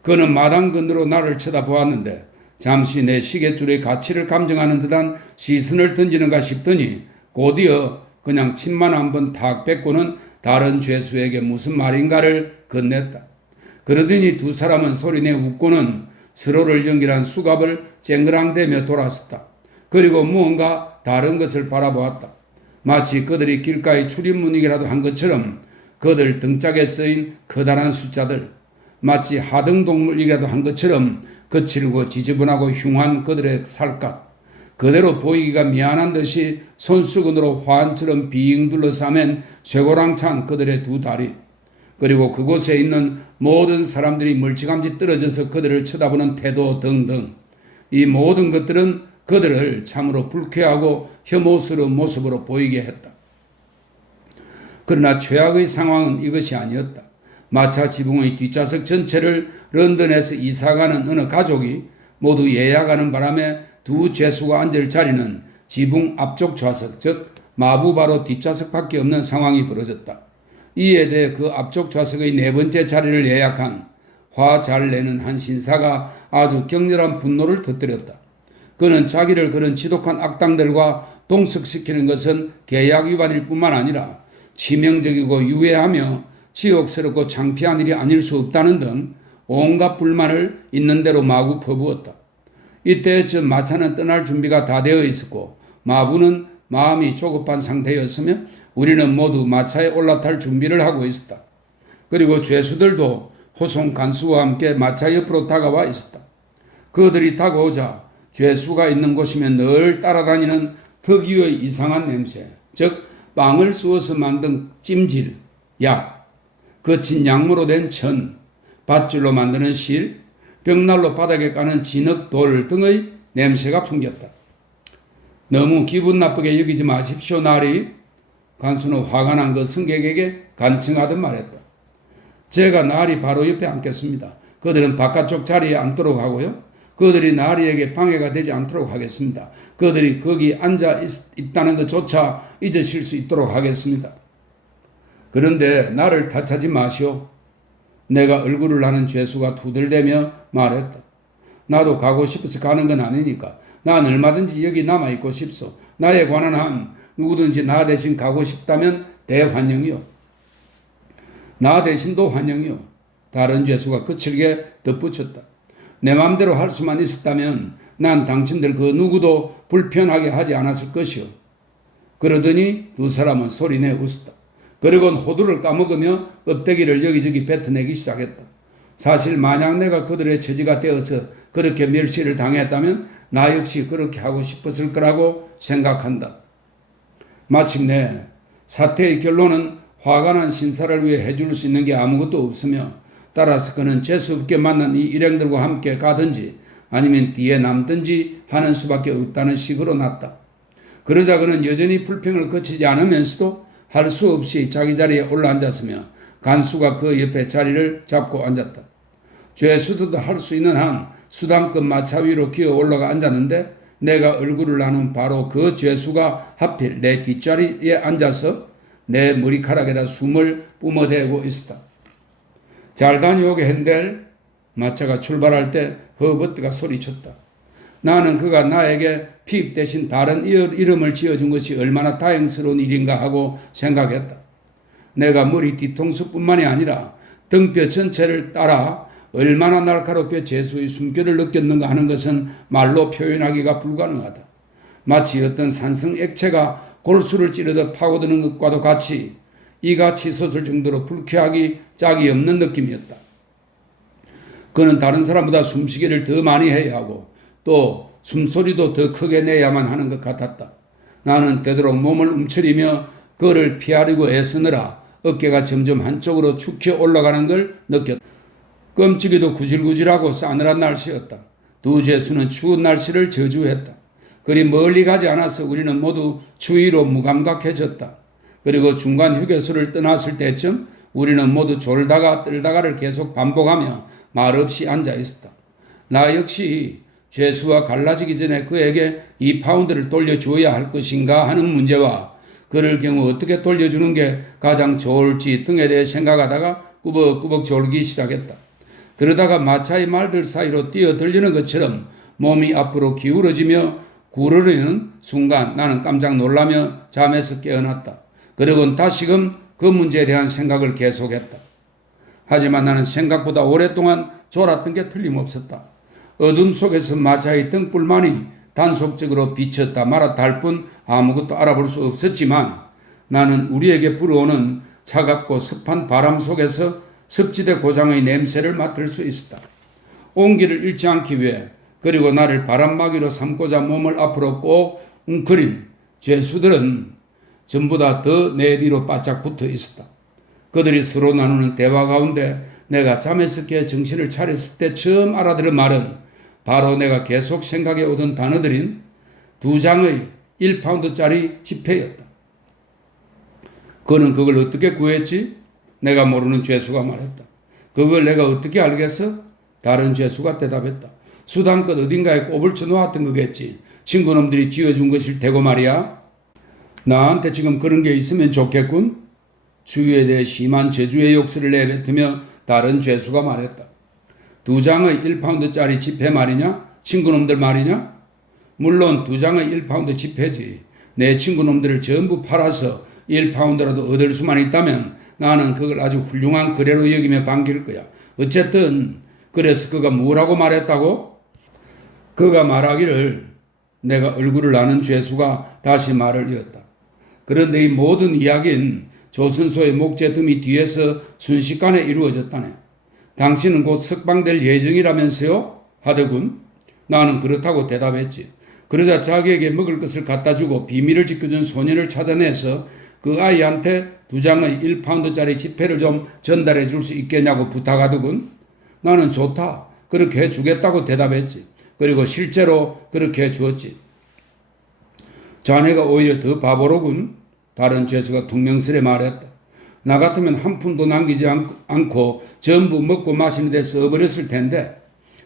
그는 마당 근으로 나를 쳐다보았는데 잠시 내 시계줄의 가치를 감정하는 듯한 시선을 던지는가 싶더니 곧이어 그냥 침만 한번 탁 뱉고는 다른 죄수에게 무슨 말인가를 건넸다. 그러더니 두 사람은 소리내 웃고는 서로를 연결한 수갑을 쨍그랑대며 돌아섰다. 그리고 무언가 다른 것을 바라보았다. 마치 그들이 길가의 출입문이라도 한 것처럼 그들 등짝에 쓰인 커다란 숫자들, 마치 하등동물이라도 한 것처럼 거칠고 지저분하고 흉한 그들의 살갗, 그대로 보이기가 미안한 듯이 손수건으로 화환처럼 빙 둘러싸맨 쇠고랑찬 그들의 두 다리, 그리고 그곳에 있는 모든 사람들이 멀찌감치 떨어져서 그들을 쳐다보는 태도 등등, 이 모든 것들은 그들을 참으로 불쾌하고 혐오스러운 모습으로 보이게 했다. 그러나 최악의 상황은 이것이 아니었다. 마차 지붕의 뒷좌석 전체를 런던에서 이사가는 어느 가족이 모두 예약하는 바람에 두 죄수가 앉을 자리는 지붕 앞쪽 좌석, 즉 마부 바로 뒷좌석밖에 없는 상황이 벌어졌다. 이에 대해 그 앞쪽 좌석의 4번째 자리를 예약한 화 잘 내는 한 신사가 아주 격렬한 분노를 터뜨렸다. 그는 자기를 그런 지독한 악당들과 동석시키는 것은 계약 위반일 뿐만 아니라 치명적이고 유해하며 지옥스럽고 창피한 일이 아닐 수 없다는 등 온갖 불만을 있는 대로 마구 퍼부었다. 이때 저 마차는 떠날 준비가 다 되어 있었고 마부는 마음이 조급한 상태였으며 우리는 모두 마차에 올라탈 준비를 하고 있었다. 그리고 죄수들도 호송 간수와 함께 마차 옆으로 다가와 있었다. 그들이 다가오자 죄수가 있는 곳이면 늘 따라다니는 특유의 이상한 냄새, 즉 빵을 쑤어서 만든 찜질, 약, 거친 약무로 된 천, 밧줄로 만드는 실, 벽난로 바닥에 까는 진흙, 돌 등의 냄새가 풍겼다. 너무 기분 나쁘게 여기지 마십시오, 나리. 간수는 화가 난 그 승객에게 간청하듯 말했다. 제가 나리 바로 옆에 앉겠습니다. 그들은 바깥쪽 자리에 앉도록 하고요. 그들이 나리에게 방해가 되지 않도록 하겠습니다. 그들이 거기 앉아 있다는 것조차 잊으실 수 있도록 하겠습니다. 그런데 나를 탓하지 마시오. 내가 얼굴을 하는 죄수가 투덜대며 말했다. 나도 가고 싶어서 가는 건 아니니까. 난 얼마든지 여기 남아있고 싶소. 나에 관한 한 누구든지 나 대신 가고 싶다면 대환영이요. 나 대신도 환영이요. 다른 죄수가 거칠게 덧붙였다. 내 맘대로 할 수만 있었다면 난 당신들 그 누구도 불편하게 하지 않았을 것이오. 그러더니 두 사람은 소리내 웃었다. 그리고는 호두를 까먹으며 껍데기를 여기저기 뱉어내기 시작했다. 사실 만약 내가 그들의 처지가 되어서 그렇게 멸시를 당했다면 나 역시 그렇게 하고 싶었을 거라고 생각한다. 마침내 사태의 결론은 화가 난 신사를 위해 해줄 수 있는 게 아무것도 없으며 따라서 그는 재수없게 만난 이 일행들과 함께 가든지 아니면 뒤에 남든지 하는 수밖에 없다는 식으로 났다. 그러자 그는 여전히 불평을 그치지 않으면서도 할 수 없이 자기 자리에 올라앉았으며 간수가 그 옆에 자리를 잡고 앉았다. 죄수들도 할 수 있는 한 수당급 마차 위로 기어 올라가 앉았는데 내가 얼굴을 나눈 바로 그 죄수가 하필 내 뒷자리에 앉아서 내 머리카락에다 숨을 뿜어대고 있었다. 잘 다녀오게 핸델. 마차가 출발할 때 허버트가 소리쳤다. 나는 그가 나에게 핍 대신 다른 이름을 지어준 것이 얼마나 다행스러운 일인가 하고 생각했다. 내가 머리 뒤통수뿐만이 아니라 등뼈 전체를 따라 얼마나 날카롭게 죄수의 숨결을 느꼈는가 하는 것은 말로 표현하기가 불가능하다. 마치 어떤 산성 액체가 골수를 찌르듯 파고드는 것과도 같이 이가 치솟을 정도로 불쾌하기 짝이 없는 느낌이었다. 그는 다른 사람보다 숨쉬기를 더 많이 해야 하고 또 숨소리도 더 크게 내야만 하는 것 같았다. 나는 되도록 몸을 움츠리며 그를 피하려고 애쓰느라 어깨가 점점 한쪽으로 축혀 올라가는 걸 느꼈다. 끔찍이도 구질구질하고 싸늘한 날씨였다. 두 죄수는 추운 날씨를 저주했다. 그리 멀리 가지 않아서 우리는 모두 추위로 무감각해졌다. 그리고 중간 휴게소를 떠났을 때쯤 우리는 모두 졸다가 떨다가를 계속 반복하며 말없이 앉아 있었다. 나 역시 죄수와 갈라지기 전에 그에게 2파운드를 돌려줘야 할 것인가 하는 문제와 그럴 경우 어떻게 돌려주는 게 가장 좋을지 등에 대해 생각하다가 꾸벅꾸벅 졸기 시작했다. 그러다가 마차의 말들 사이로 뛰어들리는 것처럼 몸이 앞으로 기울어지며 구르르는 순간 나는 깜짝 놀라며 잠에서 깨어났다. 그리고는 다시금 그 문제에 대한 생각을 계속했다. 하지만 나는 생각보다 오랫동안 졸았던 게 틀림없었다. 어둠 속에서 마차의 등불만이 단속적으로 비쳤다 말았다 할 뿐 아무것도 알아볼 수 없었지만 나는 우리에게 불어오는 차갑고 습한 바람 속에서 습지대 고장의 냄새를 맡을 수 있었다. 온기를 잃지 않기 위해 그리고 나를 바람막이로 삼고자 몸을 앞으로 꼭 웅크린 죄수들은 전부 다 더 내 뒤로 바짝 붙어 있었다. 그들이 서로 나누는 대화 가운데 내가 잠에서 깨 정신을 차렸을 때 처음 알아들은 말은 바로 내가 계속 생각해 오던 단어들인 2장의 1파운드짜리 지폐였다. 그는 그걸 어떻게 구했지? 내가 모르는 죄수가 말했다. 그걸 내가 어떻게 알겠어? 다른 죄수가 대답했다. 수단껏 어딘가에 꼽을 쳐놓았던 거겠지. 친구놈들이 쥐어준 것일 테고 말이야. 나한테 지금 그런 게 있으면 좋겠군. 주위에 대해 심한 저주의 욕설을 내뱉으며 다른 죄수가 말했다. 2장의 1파운드짜리 지폐 말이냐? 친구놈들 말이냐? 물론 2장의 1파운드 지폐지. 내 친구놈들을 전부 팔아서 1파운드라도 얻을 수만 있다면 나는 그걸 아주 훌륭한 거래로 여기며 반길 거야. 어쨌든 그래서 그가 뭐라고 말했다고? 그가 말하기를 내가 얼굴을 아는 죄수가 다시 말을 이었다. 그런데 이 모든 이야기는 조선소의 목재등이 뒤에서 순식간에 이루어졌다네. 당신은 곧 석방될 예정이라면서요? 하더군. 나는 그렇다고 대답했지. 그러자 자기에게 먹을 것을 갖다 주고 비밀을 지켜준 소년을 찾아내서 그 아이한테 2장의 1파운드짜리 지폐를 좀 전달해 줄 수 있겠냐고 부탁하더군. 나는 좋다. 그렇게 해주겠다고 대답했지. 그리고 실제로 그렇게 해주었지. 자네가 오히려 더 바보로군. 다른 죄수가 퉁명스레 말했다. 나 같으면 한 푼도 남기지 않고 전부 먹고 마시는 데 써버렸을 텐데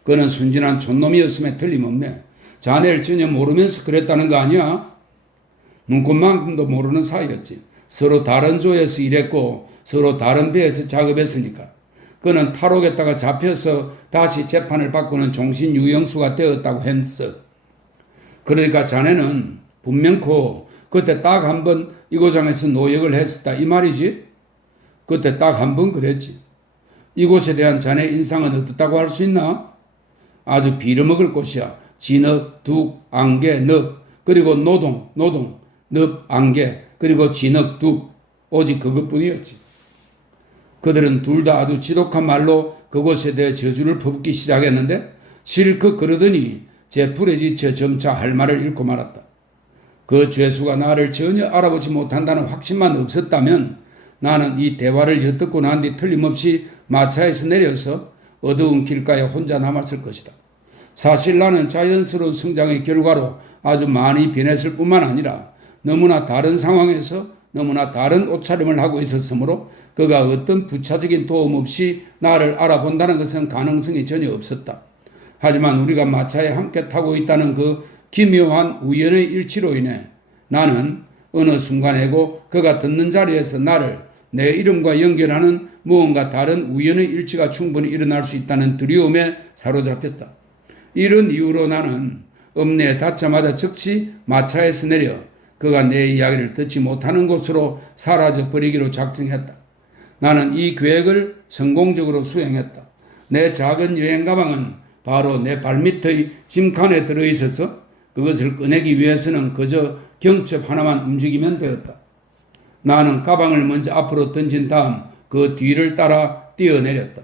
그는 순진한 촌놈이었음에 틀림없네. 자네를 전혀 모르면서 그랬다는 거 아니야? 눈꽃만큼도 모르는 사이였지. 서로 다른 조에서 일했고 서로 다른 배에서 작업했으니까. 그는 탈옥했다가 잡혀서 다시 재판을 받고는 종신유영수가 되었다고 했어. 그러니까 자네는 분명코 그때 딱 한 번 이 고장에서 노역을 했었다 이 말이지? 그때 딱 한 번 그랬지. 이곳에 대한 자네 인상은 어떻다고 할 수 있나? 아주 빌어먹을 곳이야. 진흙, 둑, 안개, 늪, 그리고 노동, 늪, 안개, 그리고 진흙, 둑, 오직 그것뿐이었지. 그들은 둘 다 아주 지독한 말로 그곳에 대해 저주를 퍼붓기 시작했는데 실컷 그러더니 제 불에 지쳐 점차 할 말을 잃고 말았다. 그 죄수가 나를 전혀 알아보지 못한다는 확신만 없었다면 나는 이 대화를 엿듣고 난 뒤 틀림없이 마차에서 내려서 어두운 길가에 혼자 남았을 것이다. 사실 나는 자연스러운 성장의 결과로 아주 많이 변했을 뿐만 아니라 너무나 다른 상황에서 너무나 다른 옷차림을 하고 있었으므로 그가 어떤 부차적인 도움 없이 나를 알아본다는 것은 가능성이 전혀 없었다. 하지만 우리가 마차에 함께 타고 있다는 그 기묘한 우연의 일치로 인해 나는 어느 순간에고 그가 듣는 자리에서 나를 내 이름과 연결하는 무언가 다른 우연의 일치가 충분히 일어날 수 있다는 두려움에 사로잡혔다. 이런 이유로 나는 읍내에 닿자마자 즉시 마차에서 내려 그가 내 이야기를 듣지 못하는 곳으로 사라져 버리기로 작정했다. 나는 이 계획을 성공적으로 수행했다. 내 작은 여행 가방은 바로 내 발밑의 짐칸에 들어있어서 그것을 꺼내기 위해서는 그저 경첩 하나만 움직이면 되었다. 나는 가방을 먼저 앞으로 던진 다음 그 뒤를 따라 뛰어내렸다.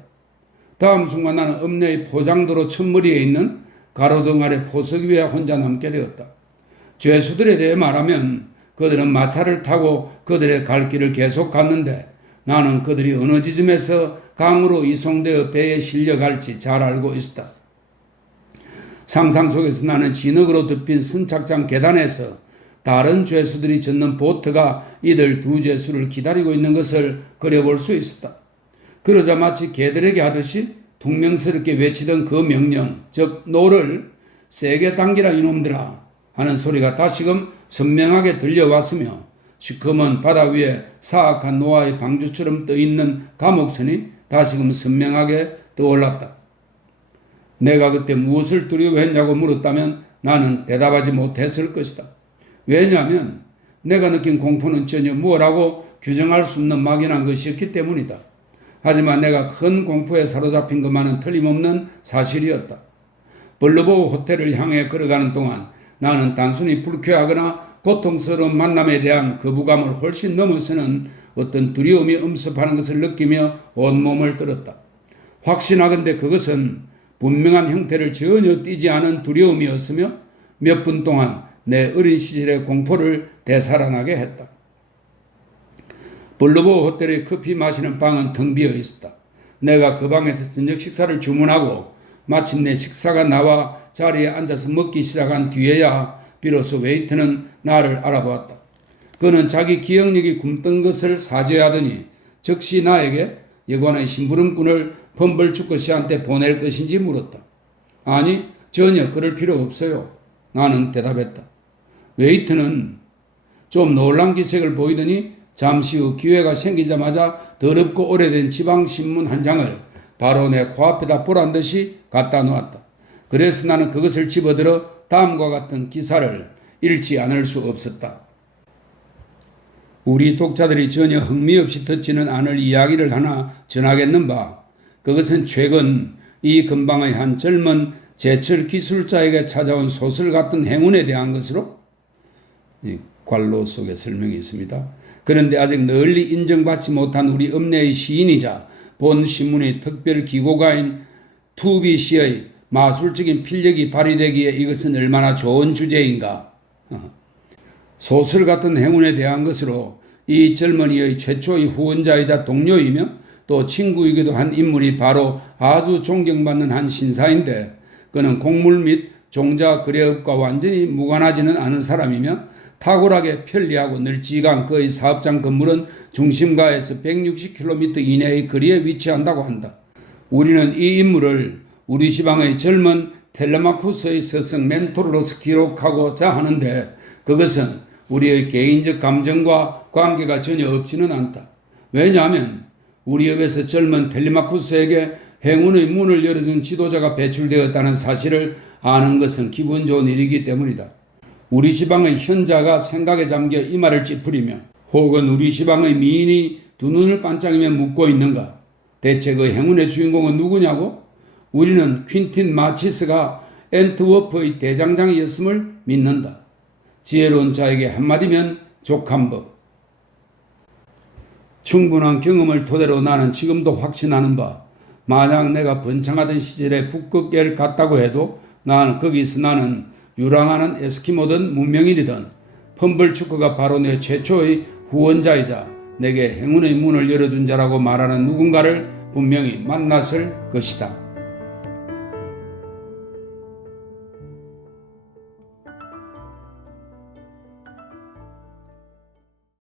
다음 순간 나는 읍내의 포장도로 첫머리에 있는 가로등 아래 포석 위에 혼자 남게 되었다. 죄수들에 대해 말하면 그들은 마차를 타고 그들의 갈 길을 계속 갔는데 나는 그들이 어느 지점에서 강으로 이송되어 배에 실려갈지 잘 알고 있었다. 상상 속에서 나는 진흙으로 덮인 선착장 계단에서 다른 죄수들이 젓는 보트가 이들 두 죄수를 기다리고 있는 것을 그려볼 수 있었다. 그러자 마치 개들에게 하듯이 퉁명스럽게 외치던 그 명령, 즉 노를 세게 당기라 이놈들아 하는 소리가 다시금 선명하게 들려왔으며 시커먼 바다 위에 사악한 노아의 방주처럼 떠있는 감옥선이 다시금 선명하게 떠올랐다. 내가 그때 무엇을 두려워했냐고 물었다면 나는 대답하지 못했을 것이다. 왜냐하면 내가 느낀 공포는 전혀 뭐라고 규정할 수 없는 막연한 것이었기 때문이다. 하지만 내가 큰 공포에 사로잡힌 것만은 틀림없는 사실이었다. 벌르보우 호텔을 향해 걸어가는 동안 나는 단순히 불쾌하거나 고통스러운 만남에 대한 거부감을 훨씬 넘어서는 어떤 두려움이 엄습하는 것을 느끼며 온몸을 떨었다. 확신하건대 그것은 분명한 형태를 전혀 띠지 않은 두려움이었으며 몇 분 동안 내 어린 시절의 공포를 되살아나게 했다. 벌르보우 호텔의 커피 마시는 방은 텅 비어 있었다. 내가 그 방에서 저녁 식사를 주문하고 마침내 식사가 나와 자리에 앉아서 먹기 시작한 뒤에야 비로소 웨이터는 나를 알아보았다. 그는 자기 기억력이 굼뜬 것을 사죄하더니 즉시 나에게 여관의 심부름꾼을 펌벌주커 씨한테 보낼 것인지 물었다. 아니, 전혀 그럴 필요 없어요. 나는 대답했다. 웨이터는 좀 놀란 기색을 보이더니 잠시 후 기회가 생기자마자 더럽고 오래된 지방신문 한 장을 바로 내 코앞에다 보란 듯이 갖다 놓았다. 그래서 나는 그것을 집어들어 다음과 같은 기사를 읽지 않을 수 없었다. 우리 독자들이 전혀 흥미없이 듣지는 않을 이야기를 하나 전하겠는 바, 그것은 최근 이 근방의 한 젊은 제철 기술자에게 찾아온 소설 같은 행운에 대한 것으로 관로 속에 설명이 있습니다. 그런데 아직 널리 인정받지 못한 우리 읍내의 시인이자 본 신문의 특별 기고가인 투비 씨의 마술적인 필력이 발휘되기에 이것은 얼마나 좋은 주제인가. 소설 같은 행운에 대한 것으로 이 젊은이의 최초의 후원자이자 동료이며 또 친구이기도 한 인물이 바로 아주 존경받는 한 신사인데, 그는 곡물 및 종자 거래업과 완전히 무관하지는 않은 사람이며 탁월하게 편리하고 널찍한 그의 사업장 건물은 중심가에서 160km 이내의 거리에 위치한다고 한다. 우리는 이 인물을 우리 지방의 젊은 텔레마쿠스의 스승 멘토로서 기록하고자 하는데, 그것은 우리의 개인적 감정과 관계가 전혀 없지는 않다. 왜냐하면 우리 읍에서 젊은 텔레마쿠스에게 행운의 문을 열어준 지도자가 배출되었다는 사실을 아는 것은 기분 좋은 일이기 때문이다. 우리 지방의 현자가 생각에 잠겨 이마를 찌푸리며 혹은 우리 지방의 미인이 두 눈을 반짝이며 묻고 있는가? 대체 그 행운의 주인공은 누구냐고? 우리는 퀸틴 마치스가 앤트워프의 대장장이었음을 믿는다. 지혜로운 자에게 한마디면 족한 법. 충분한 경험을 토대로 나는 지금도 확신하는 바, 만약 내가 번창하던 시절에 북극계를 갔다고 해도 거기서 나는 유랑하는 에스키모든 문명인이든 펌벌추크가 바로 내 최초의 후원자이자 내게 행운의 문을 열어준 자라고 말하는 누군가를 분명히 만났을 것이다.